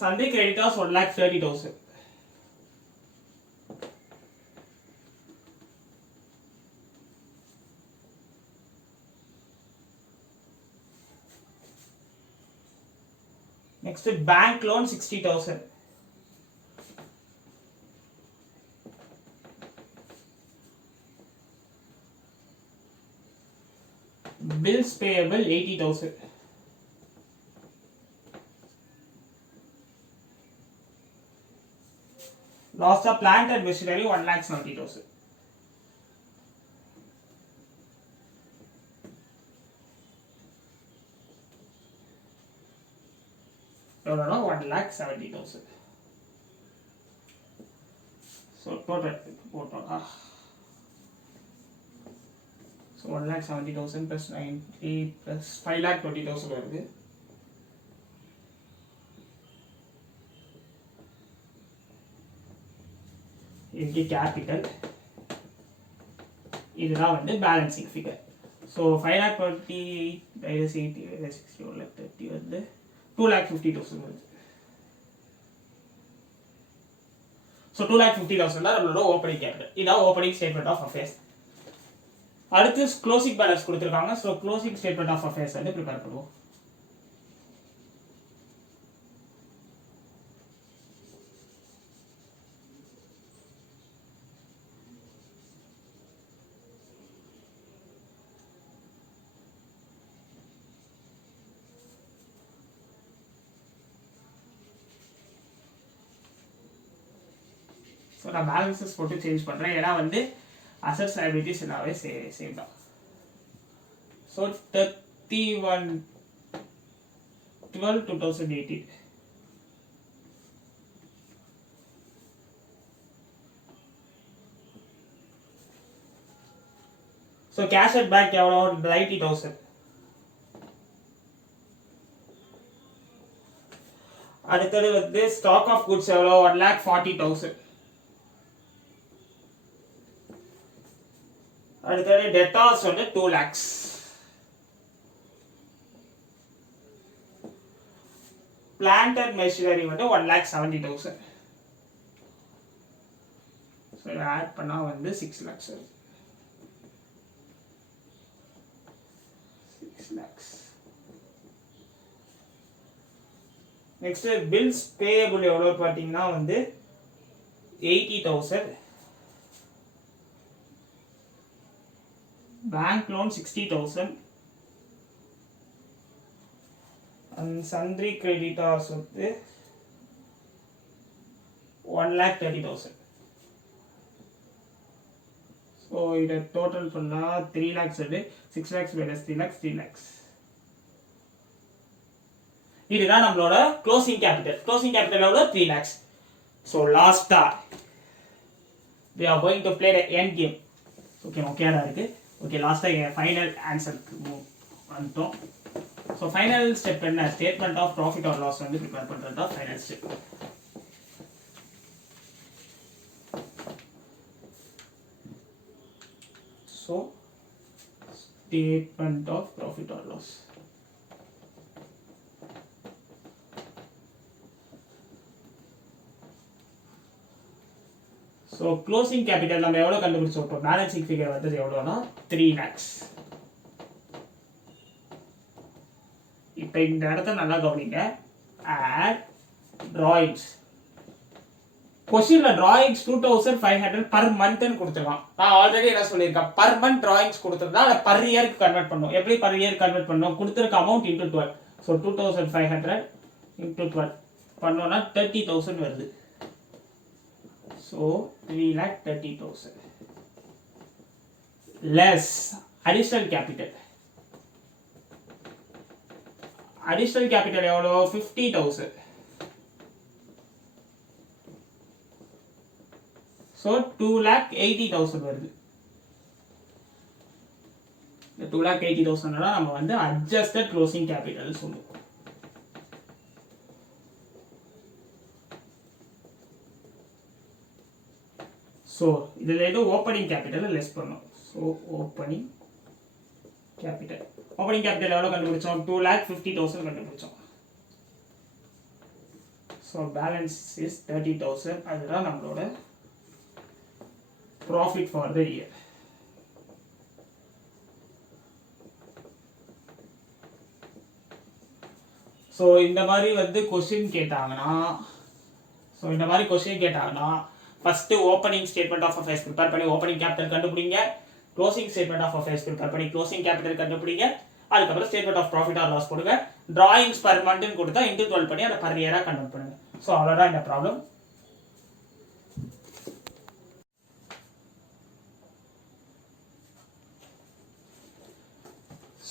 Sunday creditors 1,30,000. Next bank loan 60,000. Bills payable 80,000. Loss of plant and machinery 1,70,000. No, 1,70,000. So total போட்டோம்னா ஸோ 1,70,000 ப்ளஸ் 90 ப்ளஸ் 5,20,000 வருது. இங்கே கேபிட்டல், இதுதான் வந்து balancing figure. So 5,20 minus 80 minus 60 1,30 வந்து 2,50,000 வருது. ஸோ 2,50,000 தான் நம்மளோட ஓப்பனிங் கேபிட்டல். இதான் ஓப்பனிங் ஸ்டேட்மெண்ட் ஆஃப் அஃபேர்ஸ். அடுத்து க்ளோசிங் பேலன்ஸ் கொடுத்துருக்காங்க. So closing statement of affairs வந்து ப்ரிப்பேர் பண்ணுவோம். ஸோ நான் பேலன்சஸ் போட்டு சேஞ்ச் பண்ணுறேன், ஏன்னா வந்து அசட்ஸ் லைபிலிட்டிஸ் எல்லாமே சேம் தான். So 31/12/2018 so cash at bank எவ்வளோ 90,000. அடுத்தது வந்து ஸ்டாக் ஆஃப் குட்ஸ் எவ்வளோ 1,40,000. அடுத்தது டெட்டார்ஸ் வந்து 2 lakhs. பிளான்ட் அண்ட் மெஷினரி வந்து 1,70,000. ஸோ இதை ஆட் பண்ணால் வந்து 6 lakhs வருது. 6 lakhs. நெக்ஸ்ட் பில்ஸ் பேயபிள் எவ்வளோ பார்த்தீங்கன்னா வந்து 80,000. Bank loan 60,000. and sundry creditors வந்து 1,30,000. ஸோ இதை டோட்டல் பண்ணால் 3 lakhs வருது. 6 lakhs minus 3 lakhs 3 lakhs. இதுதான் நம்மளோட க்ளோசிங் கேபிட்டல். க்ளோசிங் கேபிட்டல் எவ்வளோ 3 lakhs. ஸோ லாஸ்டா we are going to play the end game. Okay ஓகேடா இருக்கு. ஓகே லாஸ்ட்டாக ஃபைனல் ஆன்சருக்கு வந்துட்டோம். ஸோ ஃபைனல் ஸ்டெப் என்ன, statement of profit or loss வந்து ப்ரிப்பேர் பண்ணுறது தான் final step. So statement of profit or loss. So closing capital நம்ம எவ்வளோ கண்டுபிடிச்சோம், இப்போ பேலன்சிங் ஃபிகர் வந்து எவ்வளோனா 3 lakhs. இப்போ இந்த இடத்த நல்லா கவனிங்க. Add drawings. கொஸ்டின்ல டிராயிங்ஸ் 2,500 பர் மந்த்னு கொடுத்துருக்கான். நான் ஆல்ரெடி என்ன சொல்லியிருக்கேன், பர் மந்த் டிராயிங்ஸ் கொடுத்துருந்தா அதை பர் இயருக்கு கன்வெர்ட் பண்ணும். எப்படி பர் இயர் கன்வெர்ட் பண்ணும், கொடுத்துருக்க அமௌண்ட் இன்டூ 12. ஸோ 2,500 இன்டூ 12 பண்ணோம்னா 30,000 வருது. So 3,30,000 less additional capital. Additional capital எவ்வளோ 50,000. So 2,80,000 வருது. இந்த 2,80,000 நம்ம வந்து adjusted closing capital சொல்லுவோம். ஸோ இதில் ஏதோ ஓப்பனிங் கேபிட்டல் லெஸ் பண்ணோம். ஸோ ஓப்பனிங் கேபிட்டல் எவ்வளோ கண்டுபிடிச்சோம், 2,50,000 கண்டுபிடிச்சோம். So balance is 30,000. அதுதான் நம்மளோட profit for the year. So இந்த மாதிரி வந்து கொஸ்டின் கேட்டாங்கன்னா first opening statement of affairs prepare பண்ணி ஓப்பனிங் கேபிட்டல் கண்டுபிடிங்க. Closing statement of affairs prepare பண்ணி க்ளோசிங் கேபிட்டல் கண்டுபிடிங்க. அதுக்கப்புறம் statement of profit or loss கொடுங்க. டிராயிங்ஸ் பர் மந்த்னு கொடுத்தா இன்டூ 12 பண்ணி அதை பர் இயராக கன்வெர்ட் பண்ணுங்க. ஸோ அவ்வளோதான் இந்த ப்ராப்ளம்.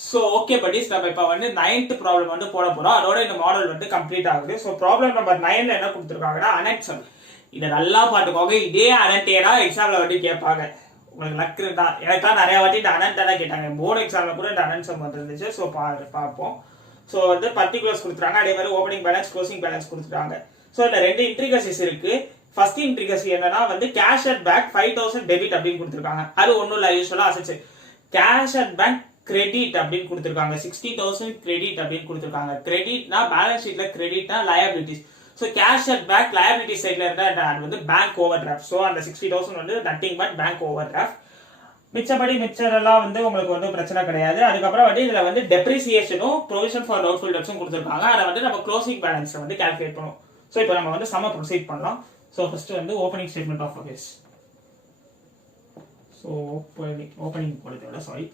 ஸோ ஓகே படிஸ், நம்ம இப்போ வந்து 9th ப்ராப்ளம் வந்து போட போகிறோம். அதோட இந்த மாடல் வந்து கம்ப்ளீட் ஆகுது. ஸோ ப்ராப்ளம் நம்பர் 9ல என்ன கொடுத்துருக்காங்கன்னா, அனெக்சல் இதை நல்லா பார்த்துக்கோங்க. இதே அனன்டேடா எக்ஸாம்ல வந்து கேட்பாங்க. உங்களுக்கு லக் இருந்தா. எனக்குலாம் நிறைய வாட்டி இந்த அனன்டா தான் கேட்டாங்க. போர்டு எக்ஸாம்ல கூட இந்த அனன்ட் சம் வந்துருந்துச்சு. ஸோ பார்ப்போம். ஸோ வந்து பர்டிகுலர்ஸ் கொடுத்துருக்காங்க. அதே மாதிரி ஓப்பனிங் பேலன்ஸ் க்ளோசிங் பேலன்ஸ் கொடுத்துருக்காங்க. ஸோ இதில் 2 இன்ட்ரிகசிஸ் இருக்கு. ஃபர்ஸ்ட் இன்ட்ரிகசி என்னன்னா வந்து கேஷ் அட் பேங்க் 5000 டெபிட் அப்படின்னு கொடுத்துருக்காங்க. அது ஒன்றும் இல்லை, யூஸ்வலா assets. Cash at bank credit அப்படின்னு கொடுத்துருக்காங்க. 60,000 கிரெடிட் அப்படின்னு கொடுத்துருக்காங்க. கிரெடிட்னா பேலன்ஸ் ஷீட்ல கிரெடிட்னா liabilities. So cash at bank liability சைட்ல இருந்தா அது வந்து பேங்க் ஓவர் டிராஃப்ட். ஸோ அந்த 60,000 வந்து nothing but bank overdraft. மிச்சரெல்லாம் வந்து உங்களுக்கு வந்து பிரச்சனை கிடையாது. அதுக்கப்புறம் வந்து இதுல வந்து டெப்ரிசியேஷனும் ப்ரொவிஷன் ஃபார் டவுட்ஃபுல் டெப்ட்ஸும் கொடுத்துருக்காங்க. அதை வந்து நம்ம க்ளோசிங் பேலன்ஸ் வந்து கால்குலேட் பண்ணுவோம். ஸோ இப்போ நம்ம வந்து சம ப்ரொசீட் பண்ணலாம். ஸோ ஃபர்ஸ்ட் வந்து opening statement of affairs. So opening போடுறத விட sorry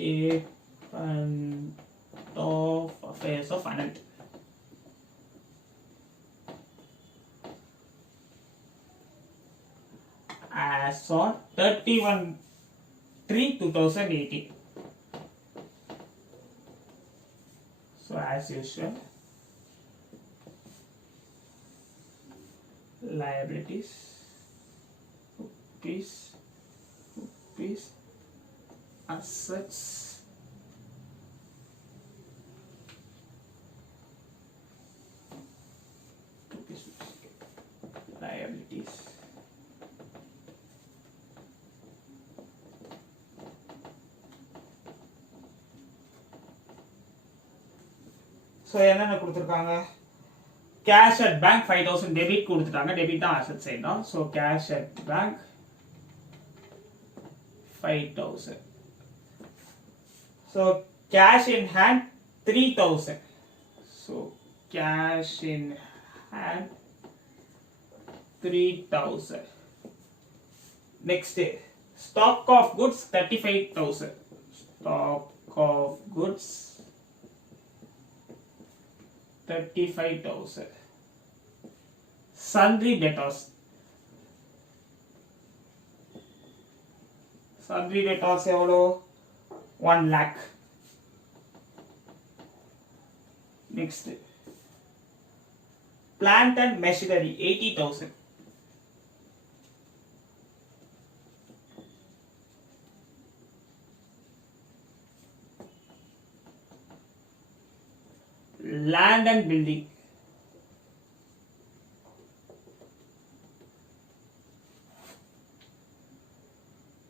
statement of affairs of Anand. As on 31/3/2018. So as usual, liabilities, rupees, assets, liabilities, so என்னென்ன கொடுத்திருக்காங்க? கேஷ் அட் பேங்க் 5000 டெபிட் கொடுத்துட்டாங்க. டெபிட் தான் அசெட் சைடு தான். So cash at bank 5000. So cash in hand 3000. So cash in hand 3000. Next stock of goods 35,000. Stock of goods 35,000. Sundry debtors. Sundry debtors எவ்வளோ? 1 lakh. Next, plant and machinery 80,000. Land and building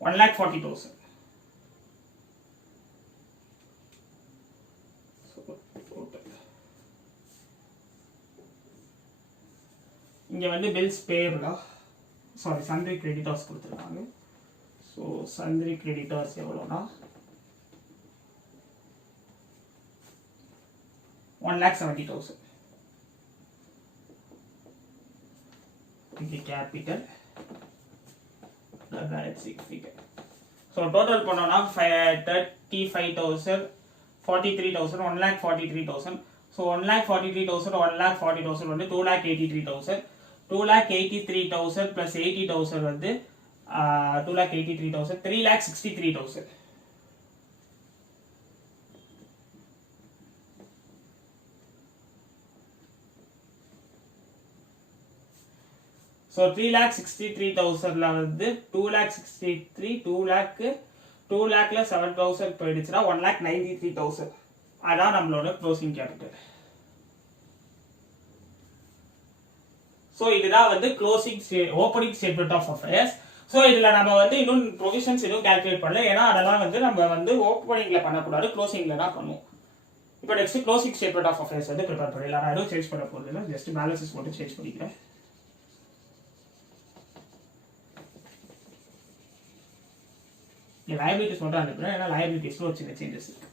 1,40,000. So total. இங்க வந்து பில்ஸ் பேயபிளா, சாரி சன்ட்ரி கிரெடிட்டர்ஸ் கொடுத்துருக்காங்க. ஸோ சன்ட்ரி கிரெடிட்டர்ஸ் எவ்வளோனா 1,70,000. Capital figure. So total பண்ணோம்னா 35,000, 43,000, 1,43,000. So 1,43,000, 1,40,000 வந்து 2,83,000. 2,83,000 plus 80,000 வந்து 2,83,000, 3,63,000. So 3,63,000ல வந்து 2,63, 2,00,000ல 7,000 போயிடுச்சுன்னா 1,93,000. அதான் நம்மளோட க்ளோசிங் கேபிட்டல். ஸோ இதுதான் வந்து closing opening statement of affairs. So இதுல நம்ம வந்து இன்னும் ப்ரொவிஷன்ஸ் எதுவும் கால்குலேட் பண்ணல. ஏன்னா அதெல்லாம் வந்து நம்ம வந்து ஓப்பனிங்ல பண்ணக்கூடாது, க்ளோசிங்ல தான் பண்ணுவோம். இப்போ next closing statement of affairs வந்து ப்ரிப்பேர் பண்ணிடலாம். நான் எதுவும் சேஞ்ச் பண்ண போகிறது இல்லை, ஜஸ்ட் பேலன்சஸ் மட்டும் சேஞ்ச் பண்ணிக்கிறேன். liabilities மட்டும் அனுப்புறேன். ஏன்னா liabilitiesல ஒரு சின்ன சேஞ்சஸ் இருக்கு.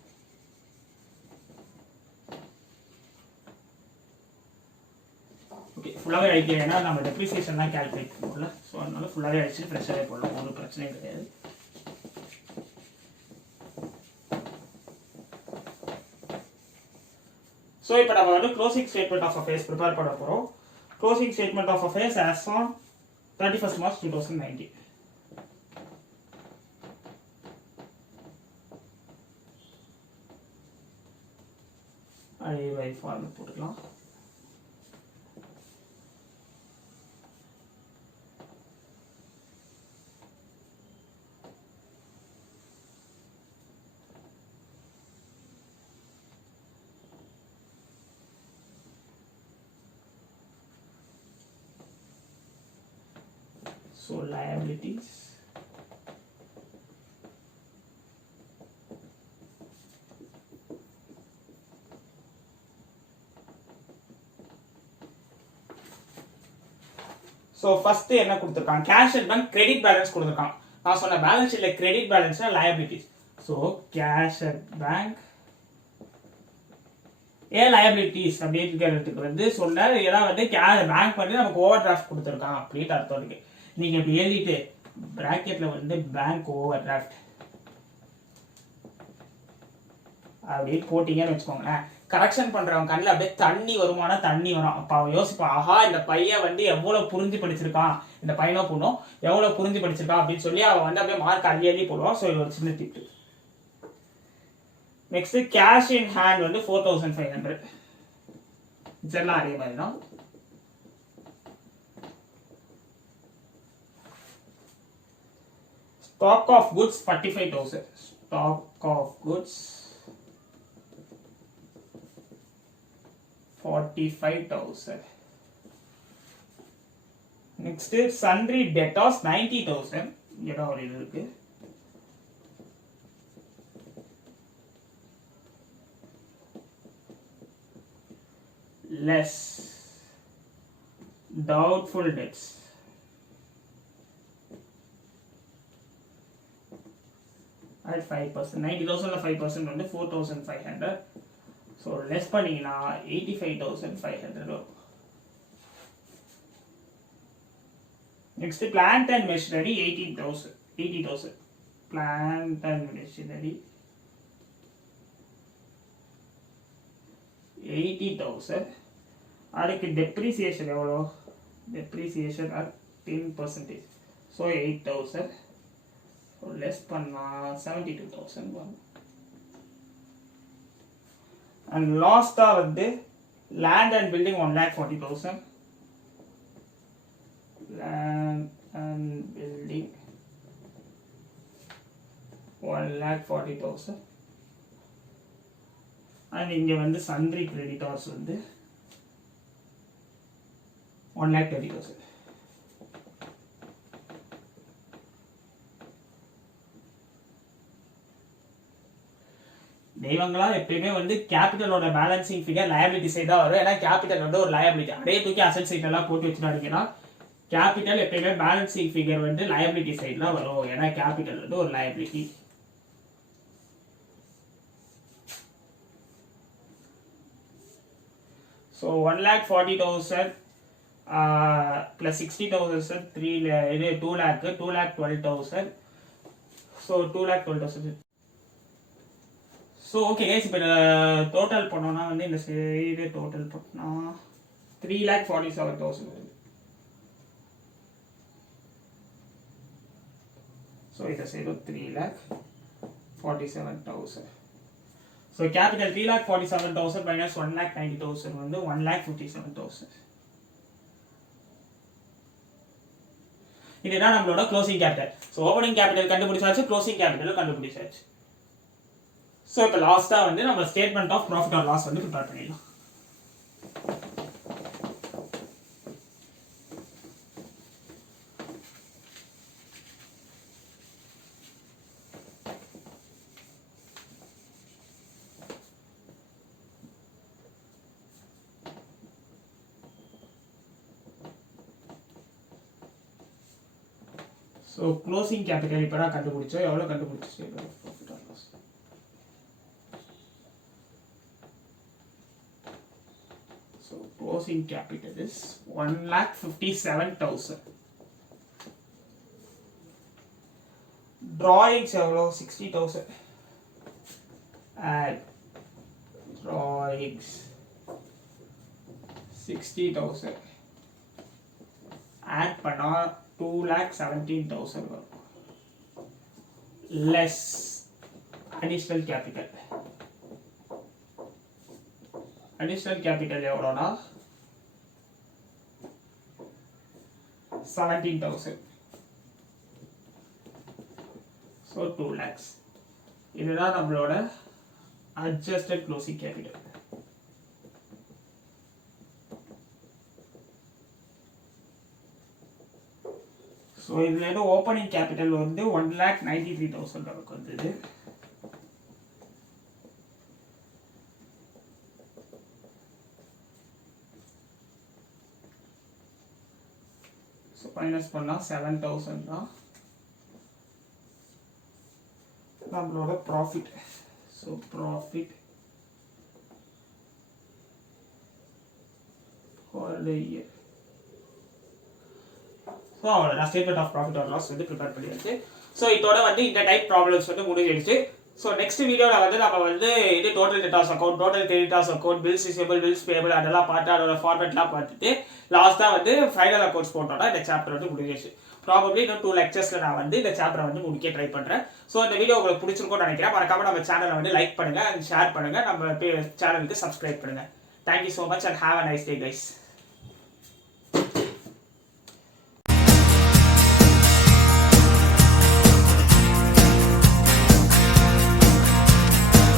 ஓகே, ஃபுல்லாவே ஆயிடுச்சு. ஏன்னா நம்ம டெப்ரிசியேஷன் தான் கால்குலேட் பண்ணுவோம்ல. ஸோ அதனால ஃபுல்லாவே ஆயிடுச்சு, ஃப்ரெஷ்ஷாகவே போடலாம், ஒன்றும் பிரச்சனையும் கிடையாது. ஸோ இப்போ நம்ம வந்து closing statement of affairs prepare பண்ண போகிறோம். Closing statement of affairs as on 31st March 2019. ஐ ஃபார்மேட் போட்டுக்கலாம். So liabilities. ஸோ ஃபர்ஸ்ட் என்ன கொடுத்துருக்காங்க, cash and bank credit balance கொடுத்துருக்காங்க. நான் சொன்ன பேலன்ஸ் ஷீட்ல கிரெடிட் பேலன்ஸ்னா liabilities. So cash and bank ஏன் லயபிலிட்டிஸ் அப்படிங்கிறதுக்கு வந்து சொன்னார். ஏன்னா வந்து பேங்க் வந்து நமக்கு ஓவர் டிராஃப்ட் கொடுத்துருக்கான் அப்படின்ட்டு அர்த்தம் இருக்கு. நீங்க இப்படி எழுதிட்டு பிராக்கெட்ல வந்து பேங்க் ஓவர் டிராஃப்ட் அப்படின்னு போட்டீங்கன்னு வச்சுக்கோங்களேன், கரெக்ஷன் பண்றவங்க கண்ணில் அப்படியே தண்ணி வருமானா தண்ணி வரும். அப்ப அவன் யோசிப்பான், ஆஹா இந்த பையன் வந்து எவ்வளவு புரிஞ்சு படிச்சிருக்கான், இந்த பையனோ பொண்ணும் எவ்வளவு புரிஞ்சு படிச்சிருக்கான் அப்படின்னு சொல்லி அவன் வந்து அப்படியே மார்க் அள்ளி போடுவான். ஸோ இது ஒரு சின்ன tip. Next cash in hand வந்து 4500. இதெல்லாம் அதே மாதிரி தான். Stock of goods 45,000. Stock of goods 45,000. Next sundry debtors 90,000. இங்க ஒரு இது இருக்கு. Less doubtful debts at 5%. 90,000 5% வந்து 4,500. ஸோ லெஸ் பண்ணிங்கன்னா 85,500 வரும். Next plant and machinery 80,000. Plant and machinery 80,000. அதுக்கு டெப்ரிசியேஷன் எவ்வளோ, depreciation at 10%. So 8,000. So less பண்ணால் 72,000 வரும். அண்ட் லாஸ்டா வந்து land and building 1,40,000. Land and building 1,40,000. And இங்க வந்து சன்ட்ரி கிரெடிட்டார்ஸ் வந்து 1,30,000. தெய்வங்களா எப்பயுமே வந்து கேபிட்டலோட பேலன்சிங் ஃபிகர் லயபிலிட்டி சைடு தான் வரும். ஏன்னா கேபிட்டல் வந்து ஒரு லயபிலிட்டி, அதே தூக்கி அசெட் சைட் எல்லாம் போட்டு வச்சுட்டாங்கன்னா கேபிட்டல் எப்பயுமே பேலன்சிங் ஃபிகர் வந்து லயபிலிட்டி சைடு தான் வரும். ஏன்னா கேபிட்டல் வந்து ஒரு லயபிலிட்டி. ஸோ 1,40,000 plus 60,000 இது 2 lakh 2,12,000. So 2,12,000. So okay guys, இப்போ டோட்டல் பண்ணோன்னா வந்து இந்த சைடு டோட்டல் பண்ணால் 3,47,000 வருது. ஸோ இந்த சைடு 3,47,000. ஸோ கேபிட்டல் 3,47,000 மைனஸ் 1,90,000 வந்து 1,57,000. இதுதான் நம்மளோட closing capital. So opening capital கண்டுபிடிச்சாச்சு, க்ளோசிங் கேபிட்டல் கண்டுபிடிச்சாச்சு. ஸோ இப்போ லாஸ்ட்டாக வந்து நம்ம statement of profit or loss வந்து ப்ரிப்பேர் பண்ணிடலாம். ஸோ க்ளோசிங் கேபிட்டல் இப்போ தான் கண்டுபிடிச்சோம். எவ்வளோ கண்டுபிடிச்சி statement of profit or loss? Closing capital is 1,57,000. Drawings எவ்வளோ 60,000. Add drawings 60,000. Add பண்ணா 2,17,000 வரும். Less additional capital. Additional capital எவ்வளோனா 17,000. So 2 lakhs. இதுதான் நம்மளோட adjusted closing capital. So இதுல ஓப்பனிங் கேபிட்டல் வந்து 1,93,000 நமக்கு வந்தது. ஸோ மைனஸ் பண்ணால் 7,000 தான் நம்மளோட profit. So profit for the year. So அவ்வளோதான், statement of profit or loss வந்து ப்ரிப்பேர் பண்ணியாச்சு. ஸோ இதோட வந்து இந்த டைப் ப்ராப்ளம்ஸ் வந்து முடிஞ்சிடுச்சு. ஸோ நெக்ஸ்ட் வீடியோவில் வந்து நம்ம வந்து இது total debtors account, total creditors account, bills receivable, bills payable அதெல்லாம் பார்த்து அதோட ஃபார்மேட்லாம் பார்த்துட்டு லாஸ்ட்டாக வந்து ஃபைனல் அக்கௌண்ட்ஸ் போட்டோம்னா இந்த சாப்டர் வந்து முடிஞ்சிடுச்சு. ப்ராபப்ளி இன்னும் 2 லெக்சர்ஸில் நான் வந்து இந்த சாப்டரை வந்து முடிக்க ட்ரை பண்ணுறேன். ஸோ இந்த வீடியோ உங்களுக்கு பிடிச்சிருக்கும்னு நினைக்கிறேன். மறக்காம நம்ம சேனலை வந்து லைக் பண்ணுங்கள் அண்ட் ஷேர் பண்ணுங்கள், நம்ம சேனலுக்கு சப்ஸ்கிரைப் பண்ணுங்கள். Thank you so much and have a nice day guys.